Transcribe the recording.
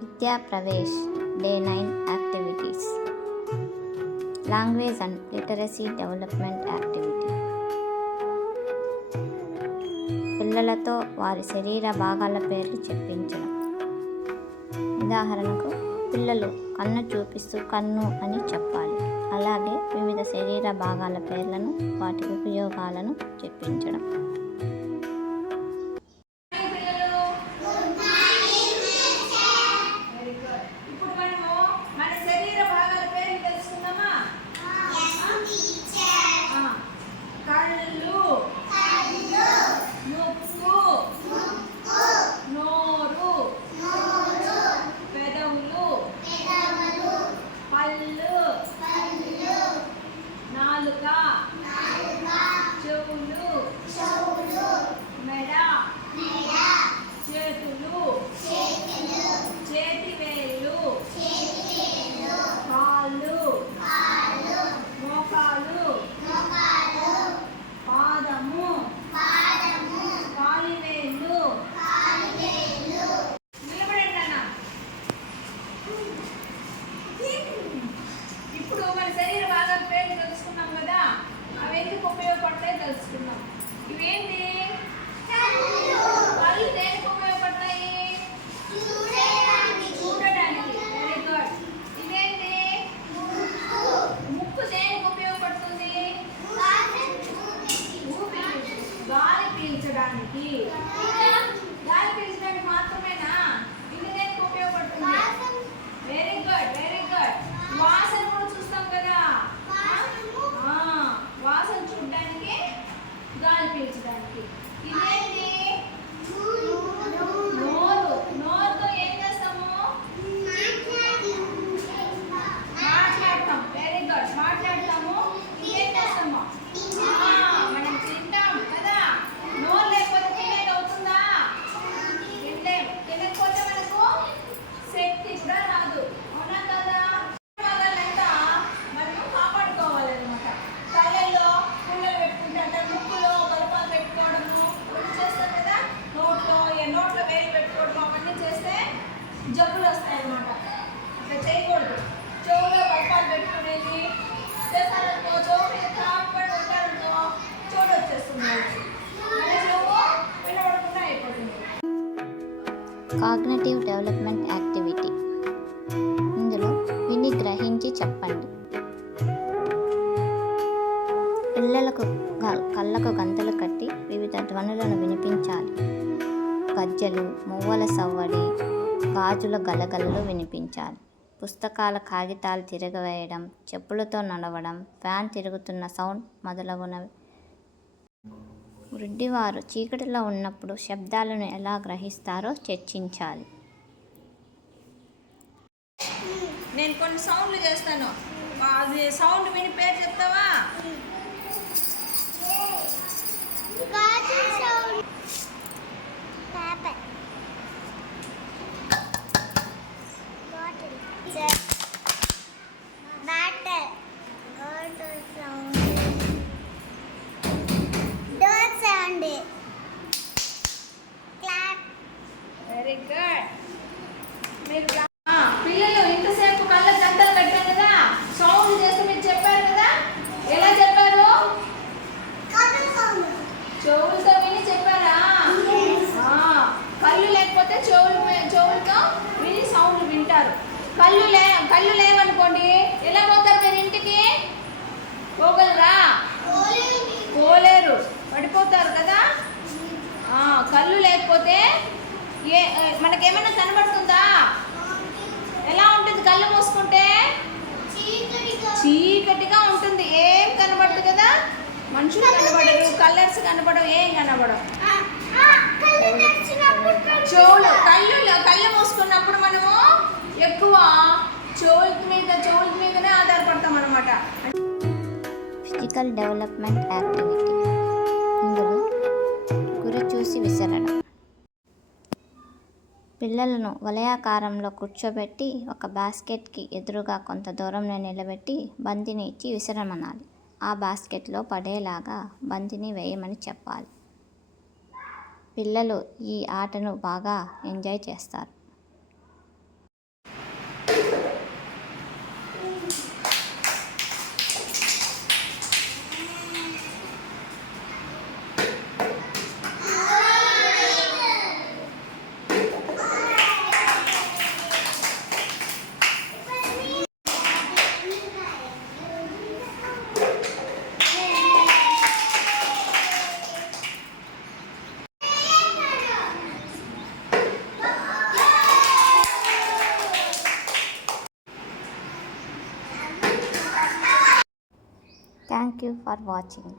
విద్యా Pravesh day 9 activities. Language and literacy development activity. పిల్లలతో వారి శరీర భాగాల పేర్లు చెప్పించడం. ఉదాహరణకు, పిల్లలు కన్ను చూపిస్తూ కన్ను అని చెప్పాలి. అలాగే వివిధ శరీర భాగాల పేర్లను, వాటి ఉపయోగాలను చెప్పించడం. చెవులు, మెడ, చేతులు, చేతివేళ్ళు, కాళ్ళు, మోకాలు, పాదము, కాలివేళ్ళు. నిలబడండి. ఇప్పుడు మన శరీర భాగాల పేర్లు తెలుసుకున్నాం కదా, అవి ఎందుకు ఉపయోగపడతాయి తెలుసుకున్నాం. ఇవేంటి? కళ్ళు దేనికి ఉపయోగపడతాయి? చూడడానికి. Very good. ఇదేంటి? ముక్కు దేనికి ఉపయోగపడుతుంది? గాలి పీల్చడానికి. గాలి పీల్చడానికి మాత్రమేనా? ఇది దేనికి ఉపయోగపడుతుంది? Very good, very good. వాసన కూడా చూస్తాం కదా, వాసన చూడడానికి, గాలి పీల్చడానికి. ఇదేంటి? నోరు. నోరుతో ఏం చేస్తాము? మాట్లాడతాం. వెరీ గుడ్, మాట్లాడతాము. ఏం చేస్తాము? మనం తింటాం కదా. నోరు లేకపోతే తినేది అవుతుందా? తినలేం. తినకపోతే మనకు శక్తి కూడా రాదు. అవునా కదా? వాళ్ళంతా మనం కాపాడుకోవాలన్నమాట. కళ్ళల్లో పుల్లలు పెట్టుకుంటే, ముక్కులో బలపాలు పెట్టుకోవడము చేస్తాం కదా. నోట్లో వేలు పెట్టుకోవడం అవన్నీ చేస్తే జబ్బులు వస్తాయన్నమాట. అట్లా చేయకూడదు. చెవులో బలపాలు పెట్టుకునేది చేస్తారనుకో, చెవు మీద కాపాడు ఉంటారనుకో, చోటు వచ్చేస్తుంది. చెవు వినబడకుండా అయిపోతుంది. Cognitive development activity. ఇందులో విని గ్రహించి చెప్పండి. పిల్లలకు కళ్ళకు గంతలు కట్టి వివిధ ధ్వనులను వినిపించాలి. గజ్జలు, మువ్వల సవ్వడి, గాజుల గలగలలు వినిపించాలి. పుస్తకాల కాగితాలు తిరగవేయడం, చెప్పులతో నడవడం, ఫ్యాన్ తిరుగుతున్న సౌండ్ మొదలగునవి. వృద్ధివారు చీకటిలో ఉన్నప్పుడు శబ్దాలను ఎలా గ్రహిస్తారో చర్చించాలి. నేను కొన్ని సౌండ్లు చేస్తాను. అది సౌండ్ విని పేరు చెప్తావా? Very good. మీరు పిల్లలు ఇంతసేపు కళ్ళ గంటలు కట్టారు కదా, సౌండ్ చేస్తే మీరు చెప్పారు కదా. ఎలా చెప్పారు? చెవులతో విని చెప్పారా? కళ్ళు లేకపోతే చెవులతో విని సౌండ్ వింటారు. కళ్ళు లేవనుకోండి, ఎలా పోతారు మీరు ఇంటికి? పోగలరా? పోలేరు, పడిపోతారు కదా. కళ్ళు లేకపోతే మనకేమైనా కనబడుతుందా? ఎలా ఉంటుంది? కళ్ళు మూసుకుంటే చీకటిగా ఉంటుంది, ఏం కనబడదు కదా. మనుషులు కనబడరు, కలర్స్ కనబడవు, ఏం కనబడవు. చెవులు, కళ్ళు మూసుకున్నప్పుడు మనము ఎక్కువ చెవుల మీదనే ఆధారపడతాం అన్నమాట. Physical development activity. ఇందులో గురి చూసి విసరడం. పిల్లలను వలయాకారంలో కూర్చోబెట్టి ఒక బాస్కెట్కి ఎదురుగా కొంత దూరంలో నిలబెట్టి బంతిని ఇచ్చి విసరమనాలి. ఆ బాస్కెట్లో పడేలాగా బంతిని వేయమని చెప్పాలి. పిల్లలు ఈ ఆటను బాగా ఎంజాయ్ చేస్తారు. Thank you for watching.